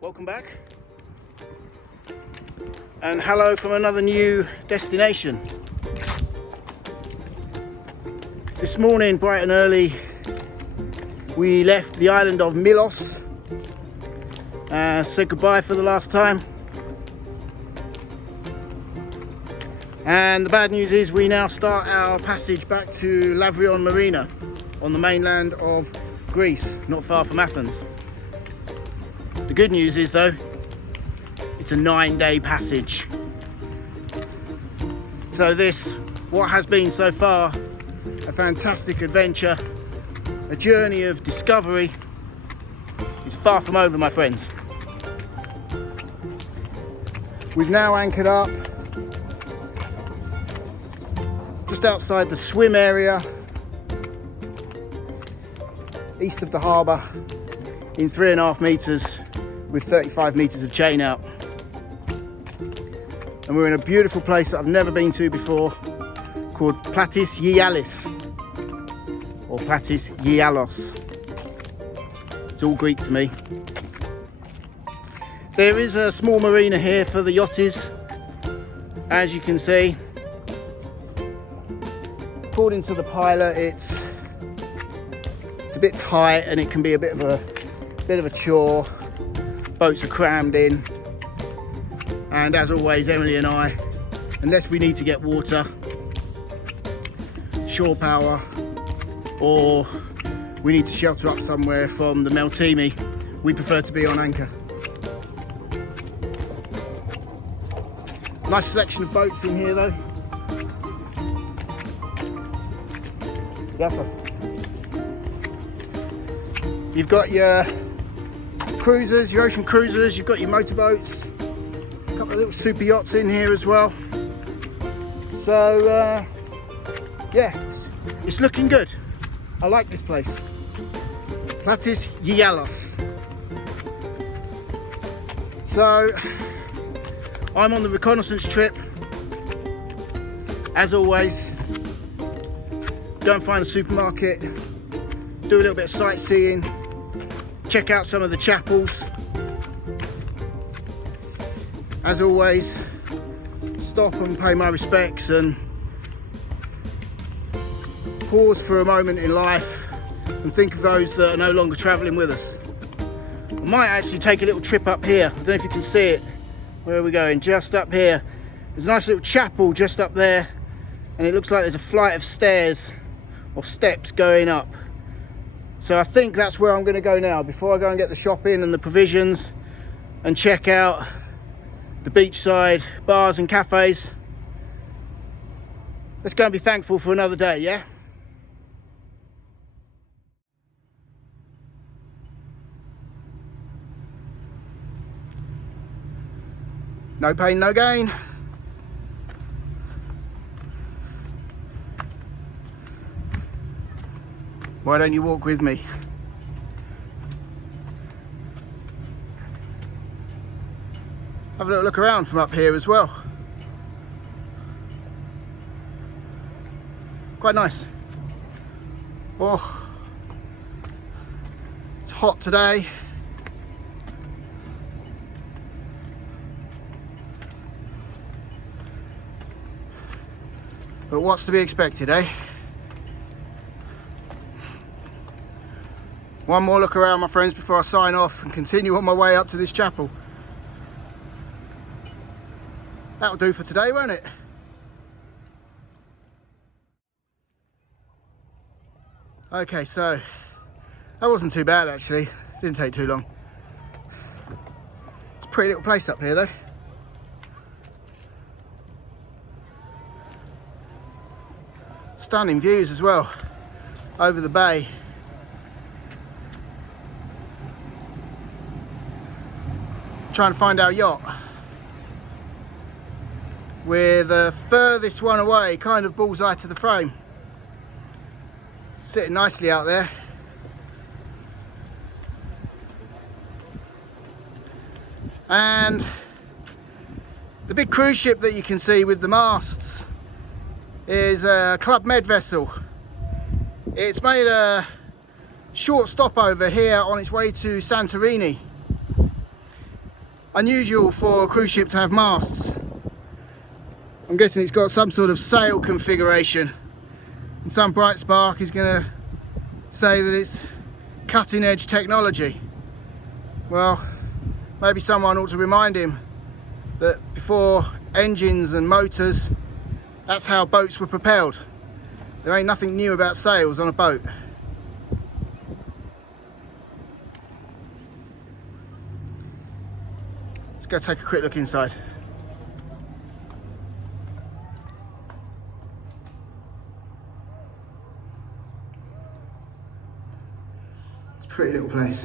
Welcome back, and hello from another new destination. This morning, bright and early, we left the island of Milos, said goodbye for the last time, and the bad news is we now start our passage back to Lavrio Marina on the mainland of Greece, not far from Athens. The good news is though, it's a 9-day passage. So this, what has been so far a fantastic adventure, a journey of discovery, is far from over, my friends. We've now anchored up just outside the swim area, east of the harbour, in 3.5 meters with 35 meters of chain out. And we're in a beautiful place that I've never been to before, called Platis Gialis, or Platis Gialos. It's all Greek to me. There is a small marina here for the yachties, as you can see. According to the pilot, it's a bit tight and it can be a bit of a chore. Boats are crammed in, and as always, Emily and I, unless we need to get water, shore power, or we need to shelter up somewhere from the Meltemi, we prefer to be on anchor. Nice selection of boats in here though. Yes, sir. You've got your cruisers, your ocean cruisers, you've got your motorboats, a couple of little super yachts in here as well. So yeah, it's looking good. I like this place. Platis Gialos. So I'm on the reconnaissance trip, as always. Go and find a supermarket, do a little bit of sightseeing, check out some of the chapels. As always, stop and pay my respects and pause for a moment in life and think of those that are no longer travelling with us. I might actually take a little trip up here. I don't know if you can see it. Where are we going? Just up here. There's a nice little chapel just up there, and it looks like there's a flight of stairs or steps going up. So I think that's where I'm going to go now, before I go and get the shopping and the provisions and check out the beachside bars and cafes. Let's go and be thankful for another day, yeah? No pain, no gain. Why don't you walk with me? Have a little look around from up here as well. Quite nice. Oh, it's hot today. But what's to be expected, eh? One more look around, my friends, before I sign off and continue on my way up to this chapel. That'll do for today, won't it? Okay, so that wasn't too bad actually. Didn't take too long. It's a pretty little place up here though. Stunning views as well over the bay. Trying to find our yacht. We're the furthest one away, kind of bullseye to the frame. Sitting nicely out there. And the big cruise ship that you can see with the masts is a Club Med vessel. It's made a short stopover here on its way to Santorini. unusual for a cruise ship to have masts. I'm guessing it's got some sort of sail configuration, and some bright spark is going to say that it's cutting edge technology. Well, maybe someone ought to remind him that before engines and motors, that's how boats were propelled. There ain't nothing new about sails on a boat. Let's go take a quick look inside. It's a pretty little place.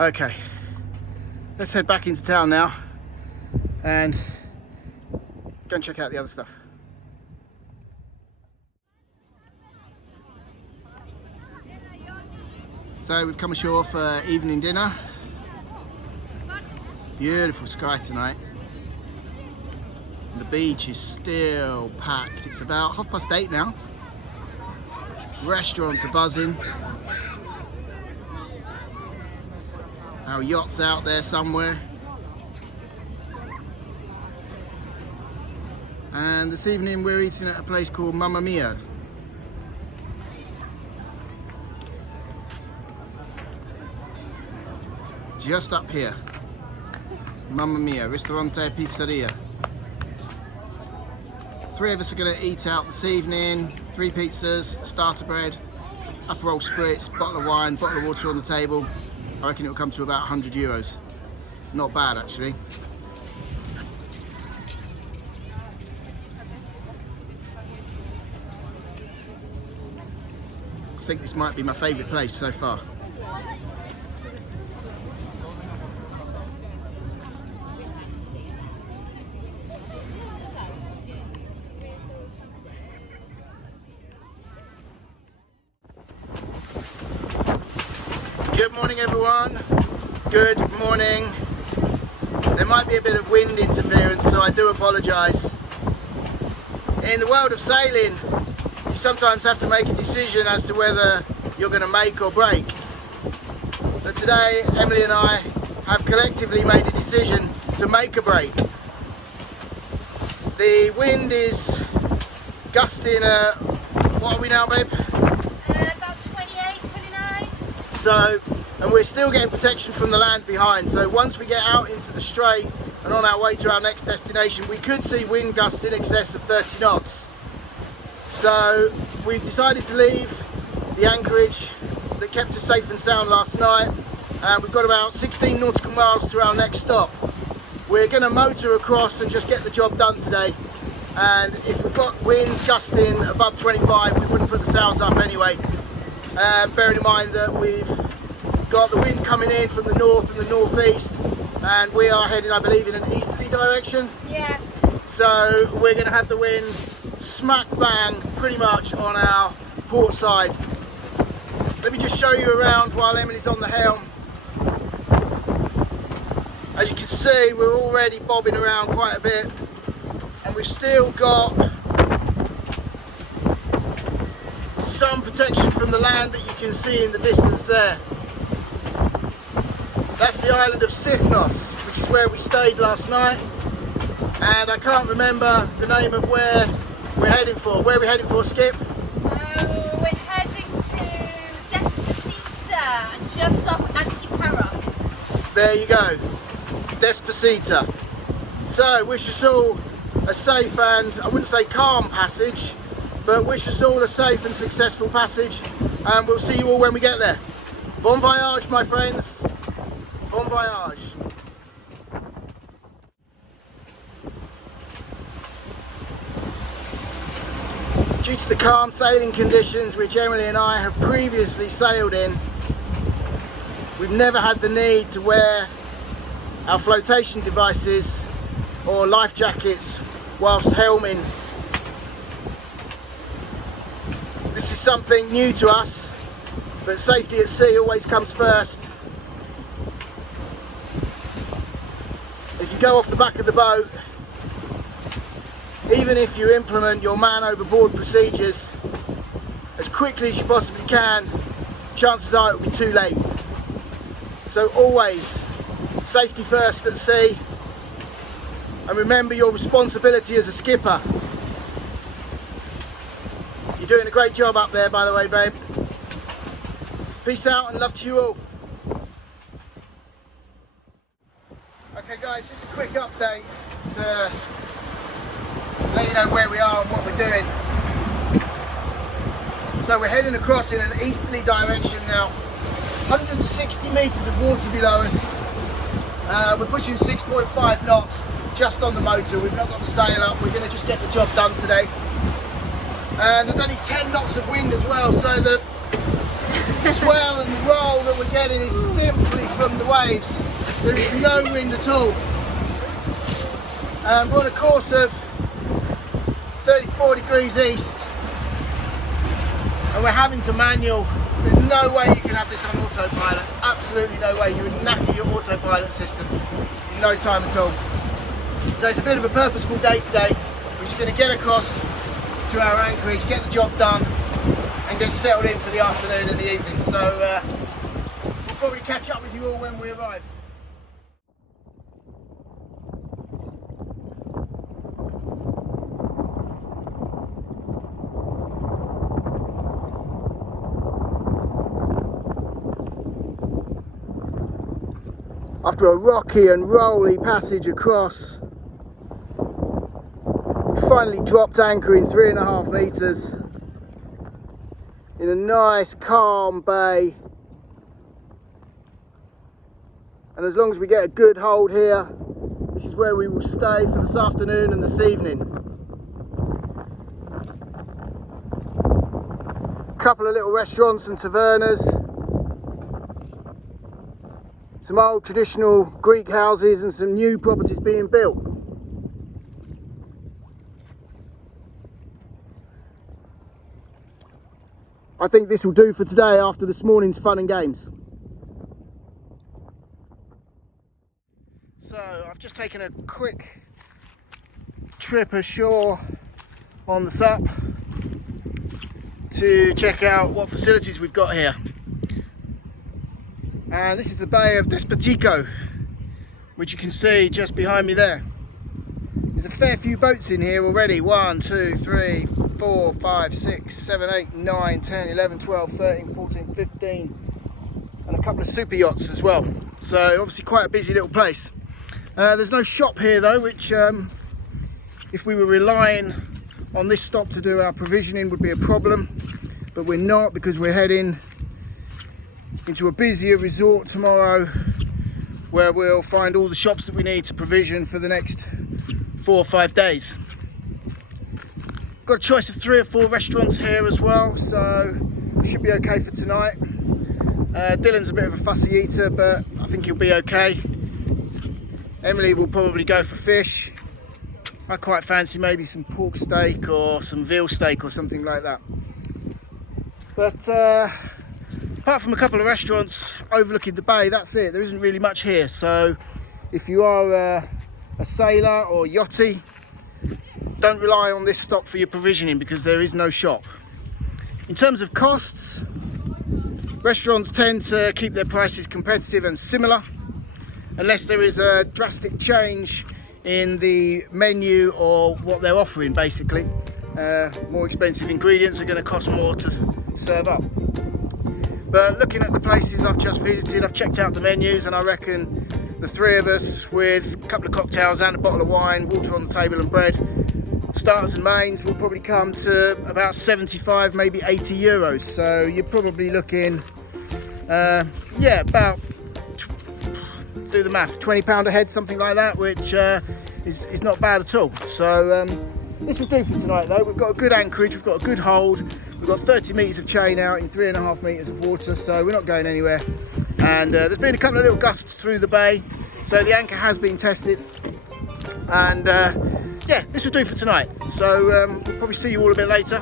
Okay, let's head back into town now and go and check out the other stuff. So we've come ashore for evening dinner. Beautiful sky tonight. The beach is still packed. It's about 8:30 now. Restaurants are buzzing. Our yacht's out there somewhere. And this evening we're eating at a place called Mamma Mia. Just up here. Mamma Mia, Ristorante Pizzeria. 3 of us are going to eat out this evening. 3 pizzas, starter bread, Aperol spritz, bottle of wine, bottle of water on the table. I reckon it'll come to about €100. Not bad actually. I think this might be my favourite place so far. Good morning everyone, good morning. There might be a bit of wind interference, so I do apologise. In the world of sailing, you sometimes have to make a decision as to whether you're going to make or break. But today, Emily and I have collectively made a decision to make a break. The wind is gusting at, what are we now, babe? About 28, 29. So, and we're still getting protection from the land behind, so once we get out into the strait and on our way to our next destination, we could see wind gusts in excess of 30 knots. So we've decided to leave the anchorage that kept us safe and sound last night, and we've got about 16 nautical miles to our next stop. We're going to motor across and just get the job done today, and if we've got winds gusting above 25, we wouldn't put the sails up anyway. Bearing in mind that we've got the wind coming in from the north and the northeast, and we are heading, I believe, in an easterly direction. Yeah. So we're going to have the wind smack bang pretty much on our port side. Let me just show you around while Emily's on the helm. As you can see, we're already bobbing around quite a bit, and we've still got some protection from the land that you can see in the distance there. That's the island of Sifnos, which is where we stayed last night, and I can't remember the name of where we're heading for. Where are we heading for, Skip? We're heading to Despacita, just off Antiparos. There you go, Despacita. So wish us all a safe and, I wouldn't say calm passage, but wish us all a safe and successful passage, and we'll see you all when we get there. Bon voyage, my friends. Bon voyage. Due to the calm sailing conditions which Emily and I have previously sailed in, we've never had the need to wear our flotation devices or life jackets whilst helming. This is something new to us, but safety at sea always comes first. If you go off the back of the boat, even if you implement your man overboard procedures as quickly as you possibly can, chances are it will be too late. So always safety first at sea, and remember your responsibility as a skipper. You're doing a great job up there, by the way, babe. Peace out and love to you all. Okay guys, just a quick update to let you know where we are and what we're doing. So we're heading across in an easterly direction now. 160 metres of water below us. We're pushing 6.5 knots just on the motor. We've not got the sail up. We're going to just get the job done today. And there's only 10 knots of wind as well, so the swell and the roll that we're getting is simply from the waves. There is no wind at all. We're on a course of 34 degrees east, and we're having to manual. There's no way you can have this on autopilot. Absolutely no way. You would knacker your autopilot system in no time at all. So it's a bit of a purposeful day today. We're just going to get across to our anchorage, get the job done, and get settled in for the afternoon and the evening. So we'll probably catch up with you all when we arrive. After a rocky and rolly passage across, we finally dropped anchor in 3.5 metres in a nice calm bay, and as long as we get a good hold here, this is where we will stay for this afternoon and this evening. A couple of little restaurants and tavernas, some old traditional Greek houses and some new properties being built. I think this will do for today after this morning's fun and games. So I've just taken a quick trip ashore on the SUP to check out what facilities we've got here. And this is the Bay of Despotiko, which you can see just behind me there. There's a fair few boats in here already. 1, 2, 3, 4, 5, 6, 7, 8, 9, 10, 11, 12, 13, 14, 15, and a couple of super yachts as well. So obviously quite a busy little place. There's no shop here though, which if we were relying on this stop to do our provisioning would be a problem, but we're not, because we're heading into a busier resort tomorrow where we'll find all the shops that we need to provision for the next 4 or 5 days. Got a choice of 3 or 4 restaurants here as well, so should be okay for tonight. Dylan's a bit of a fussy eater, but I think he'll be okay. Emily will probably go for fish. I quite fancy maybe some pork steak or some veal steak or something like that. But apart from a couple of restaurants overlooking the bay, that's it. There isn't really much here. So if you are a sailor or yachty, don't rely on this stop for your provisioning, because there is no shop. In terms of costs, restaurants tend to keep their prices competitive and similar, unless there is a drastic change in the menu or what they're offering. Basically, more expensive ingredients are going to cost more to serve up. But looking at the places I've just visited, I've checked out the menus, and I reckon the 3 of us with a couple of cocktails and a bottle of wine, water on the table and bread, starters and mains, will probably come to about 75, maybe 80 euros. So you're probably looking, yeah, about, do the math, £20 a head, something like that, which is not bad at all. So this will do for tonight though. We've got a good anchorage, we've got a good hold, we've got 30 metres of chain out in 3.5 metres of water, so we're not going anywhere. And there's been a couple of little gusts through the bay, so the anchor has been tested. And yeah, this will do for tonight. So we'll probably see you all a bit later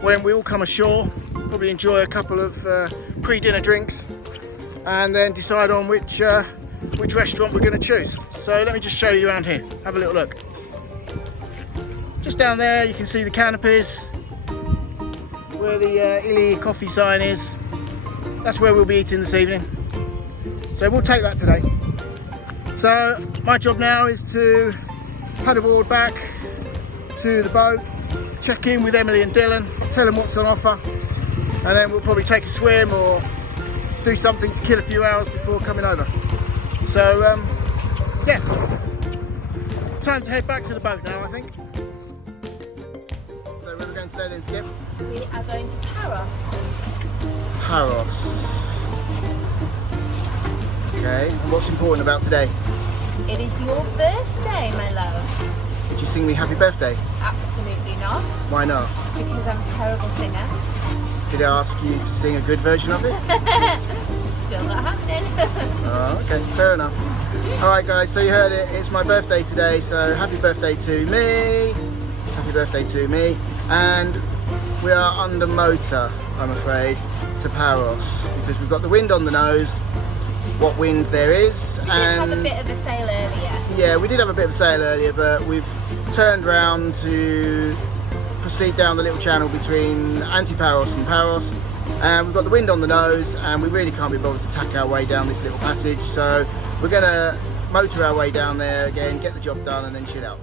when we all come ashore. Probably enjoy a couple of pre-dinner drinks and then decide on which which restaurant we're going to choose. So let me just show you around here. Have a little look. Just down there you can see the canopies where the Illy coffee sign is. That's where we'll be eating this evening. So we'll take that today. So my job now is to paddleboard back to the boat, check in with Emily and Dylan, tell them what's on offer, and then we'll probably take a swim or do something to kill a few hours before coming over. So yeah, time to head back to the boat now, I think. So where are we going today then, Skip? We are going to Paros. Paros. Okay, and what's important about today? It is your birthday, my love. Did you sing me happy birthday? Absolutely not. Why not? Because I'm a terrible singer. Did I ask you to sing a good version of it? Still not happening. Oh, okay, fair enough. Alright guys, so you heard it, it's my birthday today, so happy birthday to me. Happy birthday to me. And we are under motor, I'm afraid, to Paros, because we've got the wind on the nose, what wind there is. We did have a bit of a sail earlier. Yeah, we did have a bit of a sail earlier, but we've turned round to proceed down the little channel between Antiparos and Paros, and we've got the wind on the nose and we really can't be bothered to tack our way down this little passage, so we're going to motor our way down there again, get the job done and then chill out.